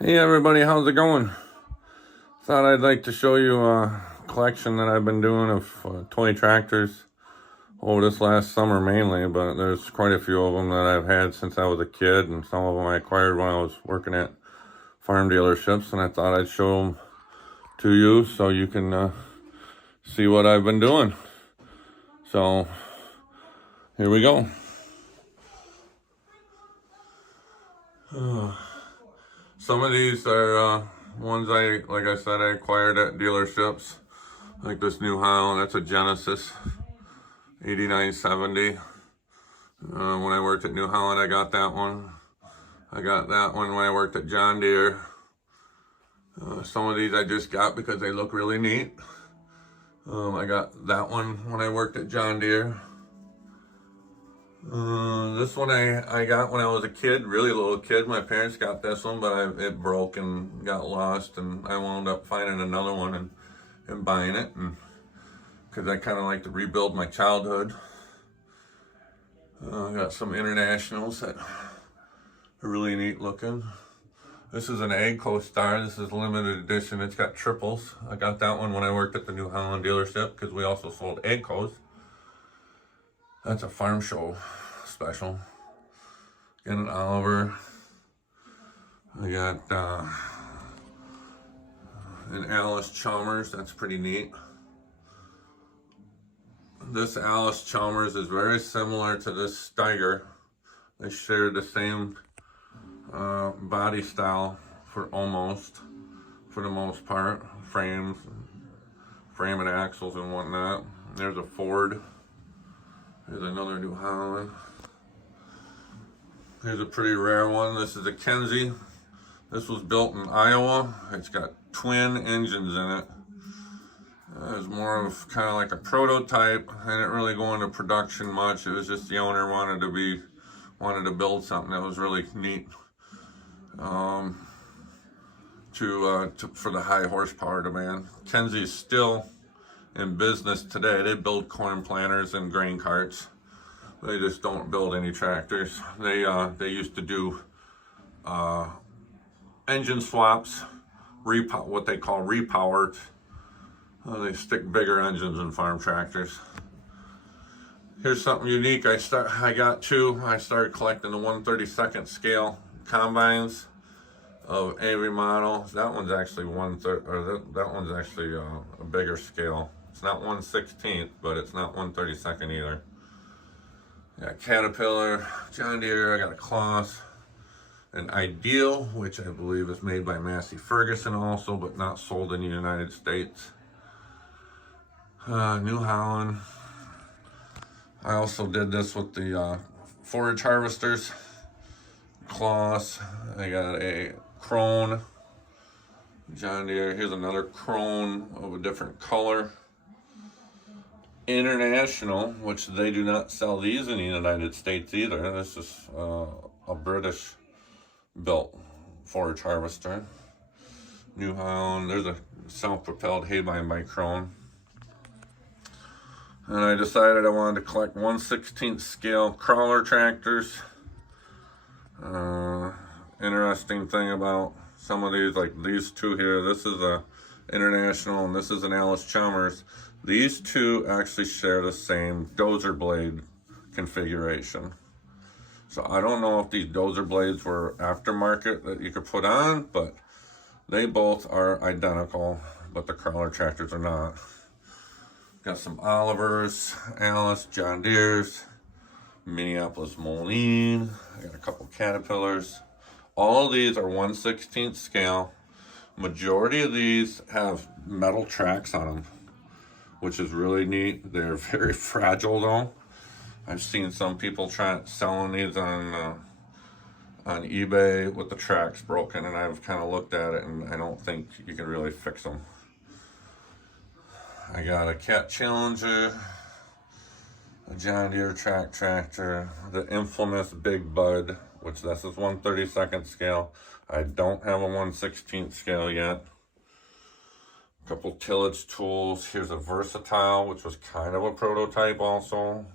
Hey everybody, how's it going? Thought I'd like to show you a collection that I've been doing of toy tractors over this last summer mainly, but there's quite a few of them that I've had since I was a kid, and some of them I acquired when I was working at farm dealerships, and I thought I'd show them to you so you can see what I've been doing. So here we go. Some of these are ones like I said, I acquired at dealerships. Like this New Holland, that's a Genesis 8970. When I worked at New Holland, I got that one. I got that one when I worked at John Deere. Some of these I just got because they look really neat. I got that one when I worked at John Deere. This one I got when I was a kid, really little kid. My parents got this one, but it broke and got lost, and I wound up finding another one and buying it, and because I kind of like to rebuild my childhood. I got some Internationals that are really neat looking. This is an AGCO Star. This is limited edition. It's got triples. I got that one when I worked at the New Holland dealership because we also sold AGCOs. That's a farm show special. Got an Oliver. I got an Alice Chalmers. That's pretty neat. This Alice Chalmers is very similar to this Steiger. They share the same body style for the most part. Frame and axles and whatnot. There's a Ford. Here's another New Holland. Here's a pretty rare one. This is a Kenzie. This was built in Iowa. It's got twin engines in it. It's more of kind of like a prototype. I didn't really go into production much. It was just the owner wanted to build something that was really neat for the high horsepower demand. Kenzie is still in business today. They build corn planters and grain carts. They just don't build any tractors. They used to do engine swaps, what they call repowered. They stick bigger engines in farm tractors. Here's something unique. I started collecting the 1/32 scale combines of every model. That one's actually that one's actually a bigger scale. It's not 1/16, but it's not 1/32 either. I got Caterpillar, John Deere. I got a Kloss, an Ideal, which I believe is made by Massey Ferguson also, but not sold in the United States. New Holland. I also did this with the forage harvesters. Kloss. I got a Krone. John Deere. Here's another Krone of a different color. International, which they do not sell these in the United States either. This is a British built forage harvester. New Holland. There's a self-propelled Haybine by Krone. And I decided I wanted to collect 1/16 scale crawler tractors. Interesting thing about some of these, like these two here, this is a International and this is an Alice Chalmers. These two actually share the same dozer blade configuration. So I don't know if these dozer blades were aftermarket that you could put on, but they both are identical, but the crawler tractors are not. Got some Olivers, Alice, John Deere's, Minneapolis Moline. I got a couple Caterpillars. All of these are 1/16 scale. Majority of these have metal tracks on them, which is really neat. They're very fragile though. I've seen some people selling these on eBay with the tracks broken, and I've kind of looked at it and I don't think you can really fix them. I got a Cat Challenger, a John Deere tractor, the infamous Big Bud, which this is 1/32 scale. I don't have a 1/16 scale yet. A couple tillage tools. Here's a Versatile, which was kind of a prototype also.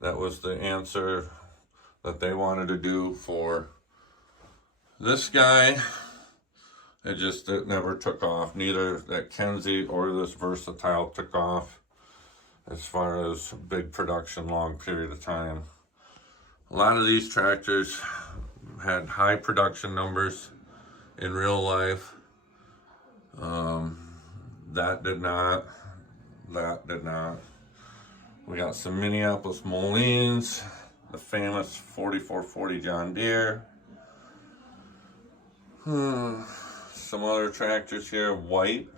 That was the answer that they wanted to do for this guy. It never took off. Neither that Kenzie or this Versatile took off as far as big production, long period of time. A lot of these tractors had high production numbers in real life. That did not. We got some Minneapolis Molines, the famous 4440 John Deere. Some other tractors here, white.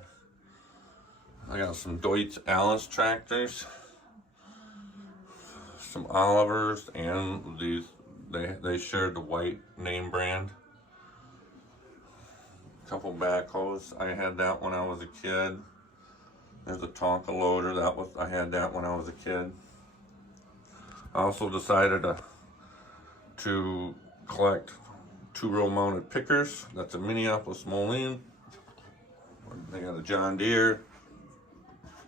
I got some Deutz Alice tractors, some Olivers, and these they shared the white name brand. A couple backhoes. I had that when I was a kid. There's a Tonka loader. I had that when I was a kid. I also decided to collect 2-row mounted pickers. That's a Minneapolis Moline. They got a John Deere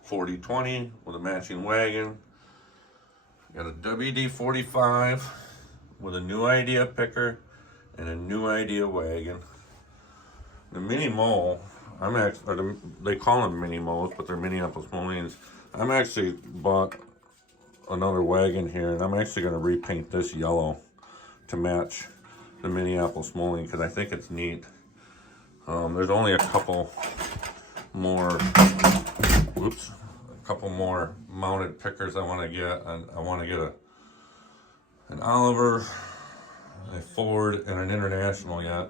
4020 with a matching wagon. Got a WD-45 with a New Idea picker and a New Idea wagon. The Mini Mole, they call them Mini Moles, but they're Minneapolis Molines. I'm actually bought another wagon here, and I'm actually going to repaint this yellow to match the Minneapolis Moline because I think it's neat. There's only a couple more mounted pickers I want to get. I want to get an Oliver, a Ford, and an International yet,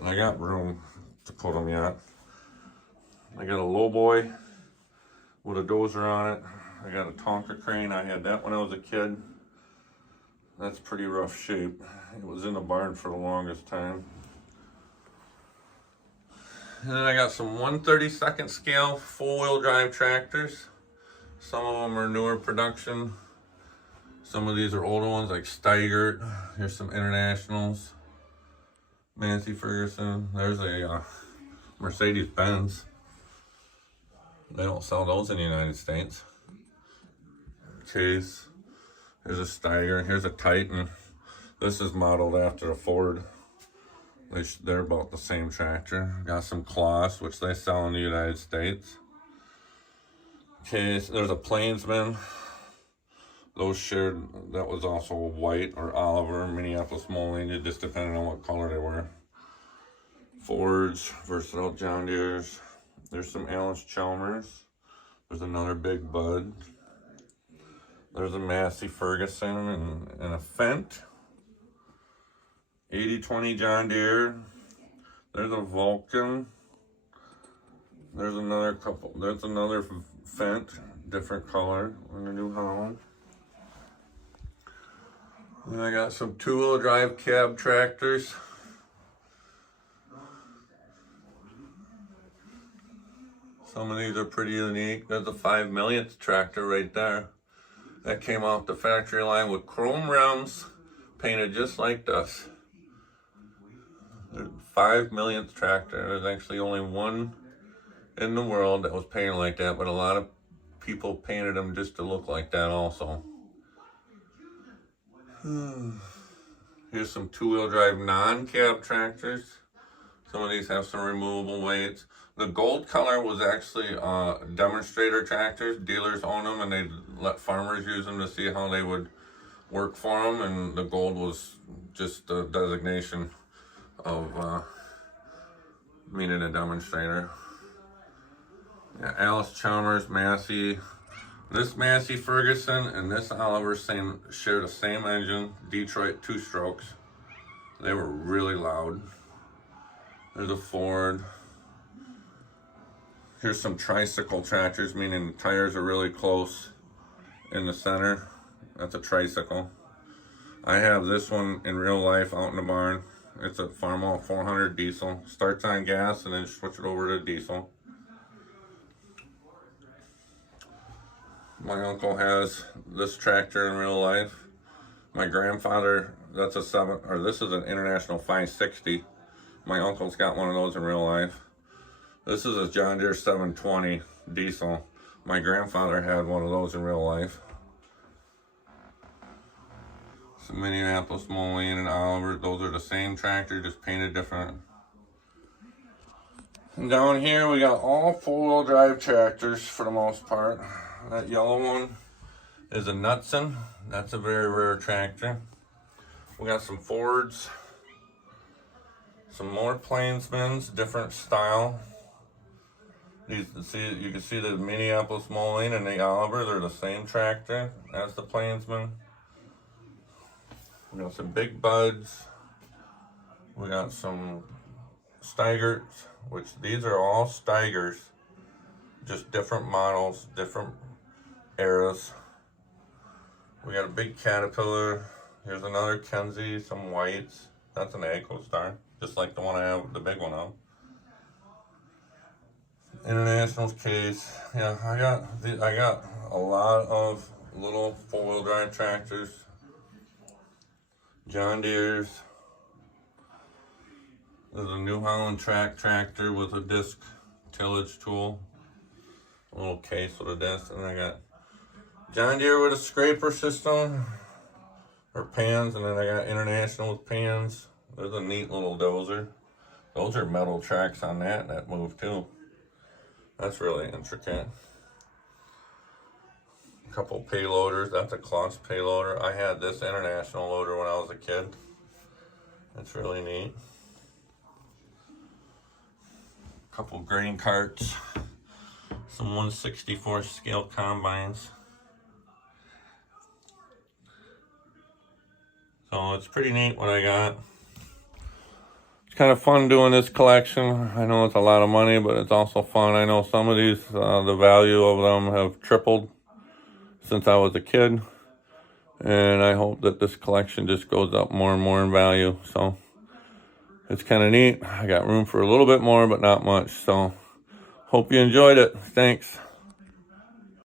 and I got room to put them yet. I got a lowboy with a dozer on it. I got a Tonka crane. I had that when I was a kid. That's pretty rough shape. It was in the barn for the longest time. And then I got some 1/32 scale full-wheel drive tractors. Some of them are newer production. Some of these are older ones like Steigert. Here's some Internationals. Massey Ferguson. There's a Mercedes-Benz. They don't sell those in the United States. Case. Here's a Steiger. Here's a Titan. This is modeled after a Ford. They're about the same tractor. Got some Kloss, which they sell in the United States. Case. There's a Plainsman. Those shared, that was also a white or Oliver, Minneapolis Moline, it just depended on what color they were. Fords, Versatile John Deere's. There's some Allis-Chalmers. There's another Big Bud. There's a Massey Ferguson and a Fendt. 8020 John Deere. There's a Vulcan. There's another Fendt, different color, in the New Holland. And I got some 2-wheel drive cab tractors. Some of these are pretty unique. There's a 5 millionth tractor right there. That came off the factory line with chrome rims, painted just like this. 5 millionth tractor. There's actually only one in the world that was painted like that, but a lot of people painted them just to look like that also. Here's some 2-wheel drive non-cab tractors. Some of these have some removable weights. The gold color was actually demonstrator tractors. Dealers own them and they let farmers use them to see how they would work for them. And the gold was just a designation of meaning a demonstrator. Yeah, Allis-Chalmers, Massey. This Massey Ferguson and this Oliver share the same engine, Detroit 2-strokes. They were really loud. There's a Ford. Here's some tricycle tractors, meaning the tires are really close in the center. That's a tricycle. I have this one in real life out in the barn. It's a Farmall 400 diesel. Starts on gas and then switch it over to diesel. My uncle has this tractor in real life. My grandfather, this is an International 560. My uncle's got one of those in real life. This is a John Deere 720 diesel. My grandfather had one of those in real life. Some Minneapolis Moline and Oliver, those are the same tractor, just painted different. And down here we got all four-wheel drive tractors for the most part. That yellow one is a Knudsen. That's a very rare tractor. We got some Fords, some more Plainsmans, different style. You can see the Minneapolis Moline and the Oliver, they're the same tractor as the Plainsman. We got some Big Buds. We got some Steigerts, which these are all Steigers, just different models, different eras. We got a big Caterpillar. Here's another Kenzie, some whites. That's an EcoStar, just like the one I have, the big one of. Internationals case. Yeah, I got a lot of little four-wheel drive tractors. John Deere's. There's a New Holland track tractor with a disc tillage tool. A little case with a disc. And I got John Deere with a scraper system. Or pans. And then I got International with pans. There's a neat little dozer. Those are metal tracks on that move too. That's really intricate. A couple payloaders. That's a Kloss payloader. I had this International loader when I was a kid. It's really neat. Couple grain carts, some 1/64 scale combines. So it's pretty neat what I got. It's kind of fun doing this collection. I know it's a lot of money, but it's also fun. I know some of these, the value of them have tripled since I was a kid. And I hope that this collection just goes up more and more in value. So it's kind of neat. I got room for a little bit more, but not much. So hope you enjoyed it. Thanks.